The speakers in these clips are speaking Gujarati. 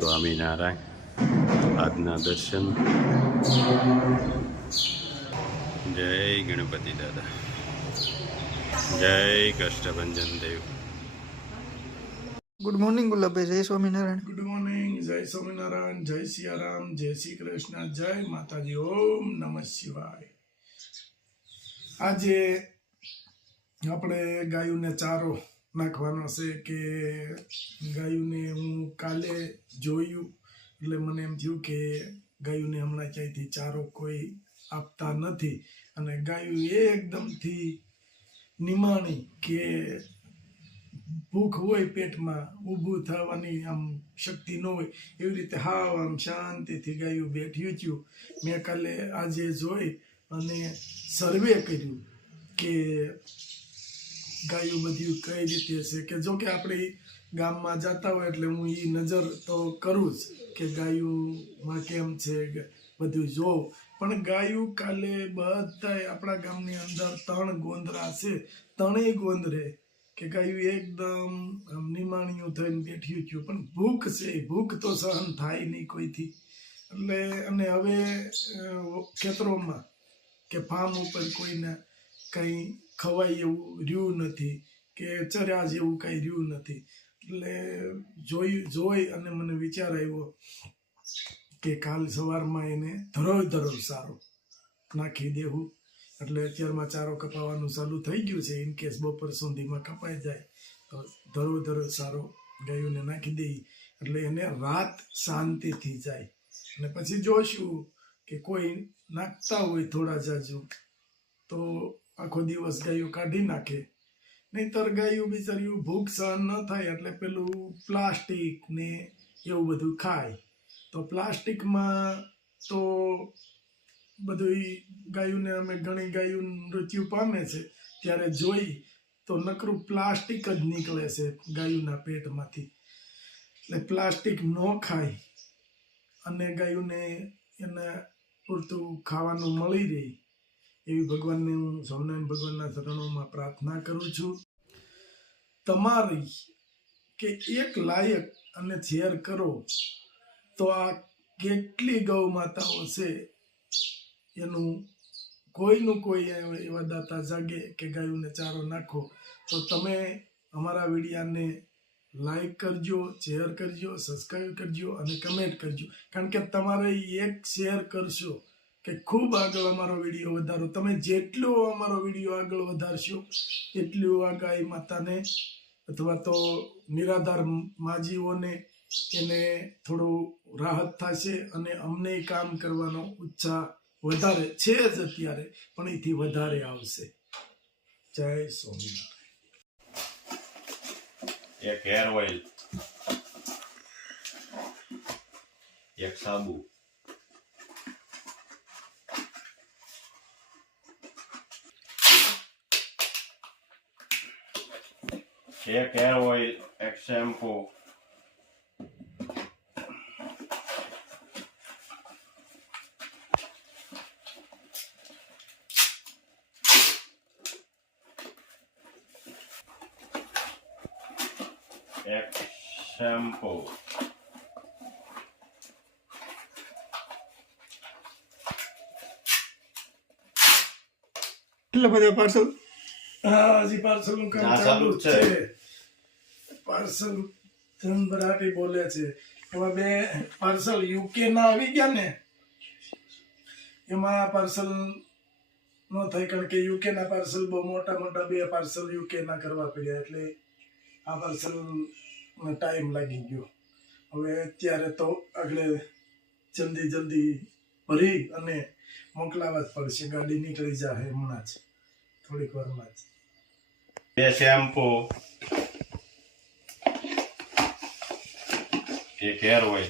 સ્વામિનારાયણ આજના દર્શન. જય ગણપતિ દાદા, જય કષ્ટભંજન દેવ. Good morning Gulabbhai. જય સ્વામિનારાયણ. Good morning. જય સ્વામિનારાયણ. જય સિયારામ. જય શ્રી કૃષ્ણ. જય માતાજી. ઓમ નમઃ શિવાય. આજે આપણે ગાયોને ચારો નાખવાનો છે કે ગાયોને હું કાલે જોયું એટલે મને એમ થયું કે ગાયોને હમણાં ક્યાંયથી ચારો કોઈ આપતા નથી અને ગાયું એકદમથી નિમાણી કે ભૂખ હોય પેટમાં, ઊભું થવાની આમ શક્તિ ન હોય એવી રીતે હાવ આમ શાંતિથી ગાયું બેઠ્યું થયું. મેં કાલે આજે જોઈ અને સર્વે કર્યું કે ગાયું બધું કઈ રીતે છે કે જો કે આપણે ગામમાં જતા હોય એટલે હું એ નજર તો કરું જ કે ગાયુંમાં કેમ છે બધું જોઉં. પણ ગાયું કાલે બધાય આપણા ગામની અંદર 3 ગોંદરા છે, 3 ગોંદરે કે ગાયું એકદમ નિમાણિયું થઈને બેઠ્યું થયું. પણ ભૂખ છે, ભૂખ તો સહન થાય નહીં કોઈથી. એટલે અને હવે ખેતરોમાં કે ફાર્મ ઉપર કોઈને કંઈ ખવાય એવું રહ્યું નથી કે ચર્યા જેવું કંઈ રહ્યું નથી. એટલે જોઈ અને મને વિચાર આવ્યો કે કાલ સવારમાં એને ધરોય સારો નાખી દેવું. એટલે અત્યારમાં ચારો કપાવાનું ચાલુ થઈ ગયું છે. ઇન કેસ બપોર સુધીમાં કપાઈ જાય તો ધરોય સારો ગાયોને નાખી દઈ એટલે એને રાત શાંતિથી જાય. અને પછી જોશું કે કોઈ નાખતા હોય થોડા જાજુ તો આખો દિવસ ગાયો કાઢી નાખે. નહીંતર ગાયું બિચાર્યું ભૂખ સહન ન થાય એટલે પેલું પ્લાસ્ટિક ને એવું બધું ખાય. તો પ્લાસ્ટિકમાં તો બધું ગાયોને અમે ઘણી ગાયું મૃત્યુ પામે છે ત્યારે જોઈ તો નકરું પ્લાસ્ટિક જ નીકળે છે ગાયોના પેટમાંથી. એટલે પ્લાસ્ટિક ન ખાય અને ગાયોને એને પૂરતું ખાવાનું મળી રહે એવી ભગવાનને હું સ્વામિનારાયણ ભગવાનના ચરણોમાં પ્રાર્થના કરું છું. તમારી કે એક લાયક અને શેર કરો તો આ કેટલી ગૌ માતાઓ છે એનું કોઈનું કોઈ એવા દાતા જાગે કે ગાયોને ચારો નાખો. તો તમે અમારા વિડીયાને લાઈક કરજો, શેર કરજો, સબસ્ક્રાઈબ કરજો અને કમેન્ટ કરજો. કારણ કે તમારે એક શેર કરશો કે ખૂબ આગળ અમારો વિડીયો વધારો. તમે જેટલો અમારો વિડીયો આગળ વધારશો એટલું આ ગાય માતાને અથવા તો નિરાધાર માજીઓને એને થોડું રાહત થશે અને અમને કામ કરવાનો ઉત્સાહ વધારે છે જ અત્યારે પણ એથી વધારે આવશે. જય સ્વામિનારાયણ. એક હેર ઓઇલ, એક સાબુ, એક હેર ઓઇલ, એક શેમ્પુ, એક શેમ્પુ, એટલા બધા પાર્સલ. હા, હજી પાર્સલ નું કામ ચાલુ છે. પાર્સલ ધનભરાટી બોલે છે. એમાં 2 પાર્સલ યુકે ના આવી ગયા ને એમાં પાર્સલ ન થાય કારણ કે યુકે ના પાર્સલ બહુ મોટા 2 પાર્સલ યુકે ના કરવા પડ્યા એટલે આ પાર્સલ ટાઈમ લાગી ગયો. હવે અત્યારે તો આગળ જલ્દી ભરી અને મોકલાવા જ પડશે. ગાડી નીકળી જાય હમણાં જ થોડીક વારમાં જ. 2 શેમ્પુ, એક હેર ઓઇલ,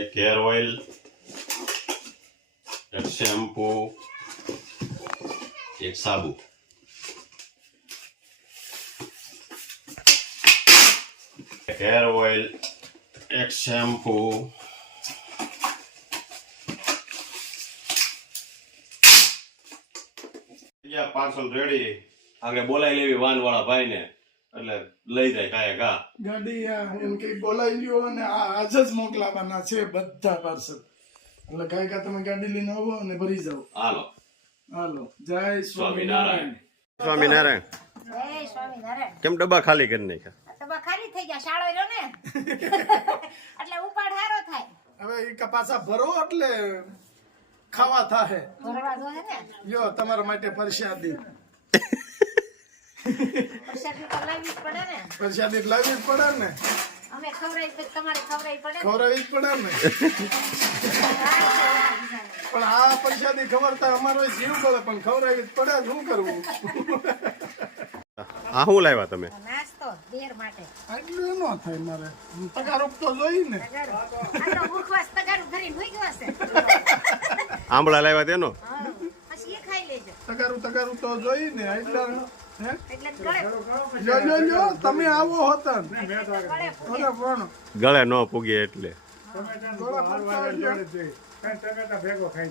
એક હેર ઓઇલ, એક શેમ્પુ, એક સાબુ. એક હેર ઓઇલ, એક શેમ્પુ, ગયા પાર્સલ રેડી આગળ બોલાવી લેવી વાન વાળા ભાઈ ને એટલે લઈ જાય કાંઈ ઘા ગાડી એમ કે બોલાવી લ્યો અને આજ જ મોકલાવાના છે બધા પાર્સલ એટલે કાંઈ તમે ગાડી લઈને આવો અને ભરી જાઓ. હાલો હાલો, જય સ્વામિનારાયણ. સ્વામિનારાયણ. જય સ્વામિનારાયણ. કેમ ડબ્બા ખાલી કરી નાખ્યા? ડબ્બા ખાલી થઈ ગયા, શાળો રહ્યો ને એટલે ઉપાડ હારો થાય. હવે એ પાછા ભરો એટલે ખાવા થાહે. ભરવા દો હે ને લ્યો તમારા માટે પ્રસાદી. પ્રસાદી તો લાવવી જ પડે ને. પ્રસાદી લાવવી જ પડે ને. અમે ખવડાવી તો તમારે ખવડાવી પડે ને. ખવડાવી જ પડે ને. પણ આ પ્રસાદી ખવડતા અમારો જીવ બળે પણ ખવડાવી જ પડે. શું કરવું? આ શું લાવ્યા તમે? નાસ્તો દેર માટે. એટલું ન થાય મારે. તગારું તો જોઈ ને. આટલો મુખવાસ તગારું ભરીને હોઈ ગયો છે. આંબળા લાવ્યા તેનો? હા, પછી એ ખાઈ લેજો. તગારું તો જોઈ ને. એટલે હે એટલે ગળે જો તમે આવો હતા ને. ગળે ફૂગે. અરે પણ ગળે ન પૂગે એટલે. ગળા ફરતા હોય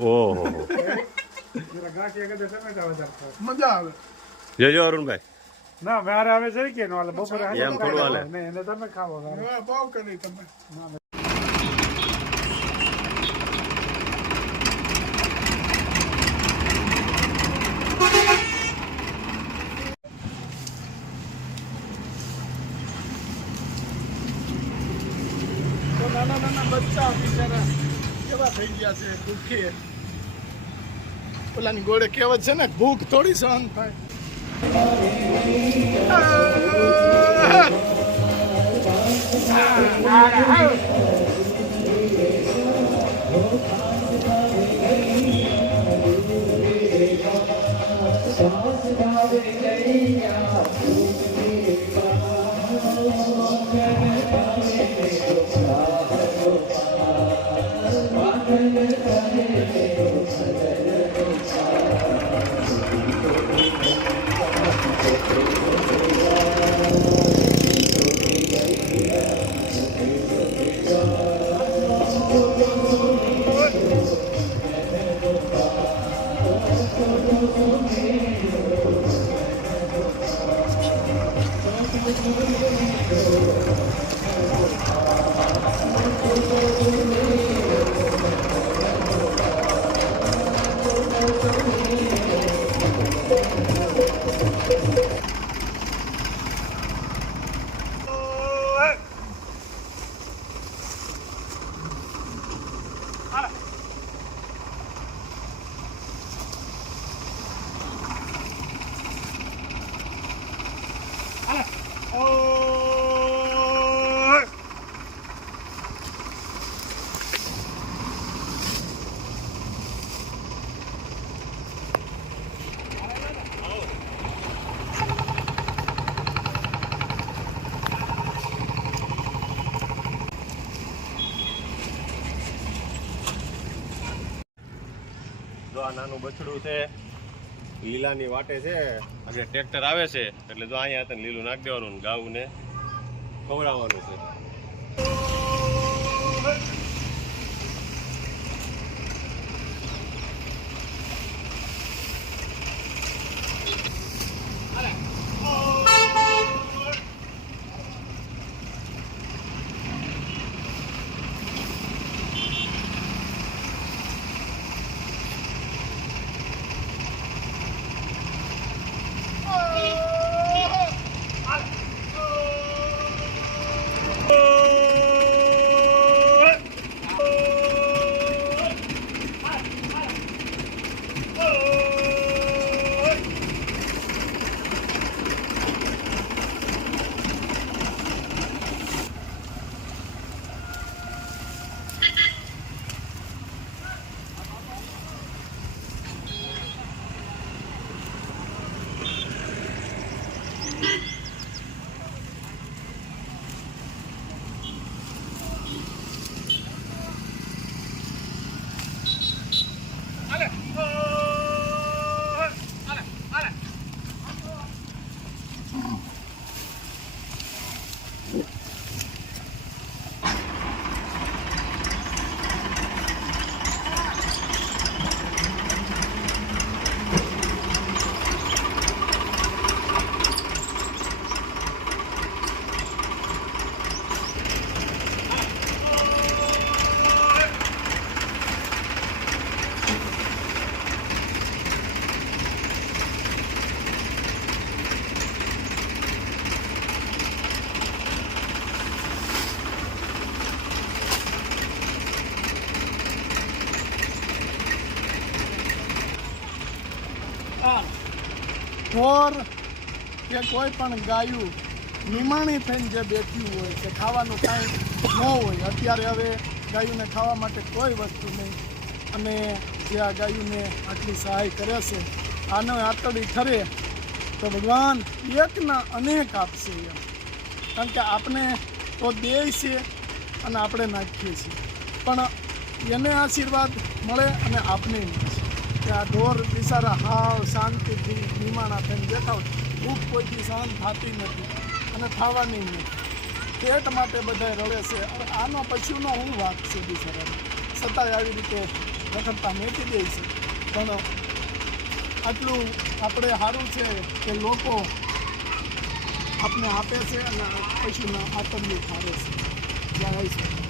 ઓહો મજા આવે. જજો અરુણભાઈ. ના મારે આવે છે કે નો હાલે બપોરે હાલે એમ થોડું હાલે. નહીં એને તમે ખાવો હવે ભાવ કરી તમે. તો નાના બચ્ચા બિચારા કેવા થઈ ગયા છે દુઃખી. પેલાની ગોળે કહેવત છે ને ભૂખ થોડી સહન થાય. જો આ નાનું બછડું છે લીલાની વાટે છે આગળ ટ્રેક્ટર આવે છે એટલે જો અહીંયા તને લીલું નાખી દેવાનું ને ગાવું ને ખવડાવવાનું છે. ઢોર કે કોઈ પણ ગાયું નિમાણી થઈને જે બેઠ્યું હોય કે ખાવાનું કાંઈ ન હોય, અત્યારે હવે ગાયોને ખાવા માટે કોઈ વસ્તુ નહીં, અને જે આ ગાયોને આટલી સહાય કરે છે આનો આતડી ઠરે તો ભગવાન એકના અનેક આપશે એમ. કારણ કે આપણે તો દે છે અને આપણે નાખીએ છીએ, પણ એને આશીર્વાદ મળે અને આપણે મળે કે આ ઢોર બિચારા હાવ શાંતિથી નિમાણા થઈને બેઠા હોય, ભૂખ કોઈથી સહન થતી નથી અને થવાની નથી, પેટ માટે બધા રડે છે. હવે આનો પશુનો શું વાત છે બિચારાને, છતાંય આવી રીતે રખડતા મેકી દે છે. પણ આટલું આપણે સારું છે કે લોકો આપણે આપે છે અને પશુના આતંકી ફાવે છે. જય શ્રી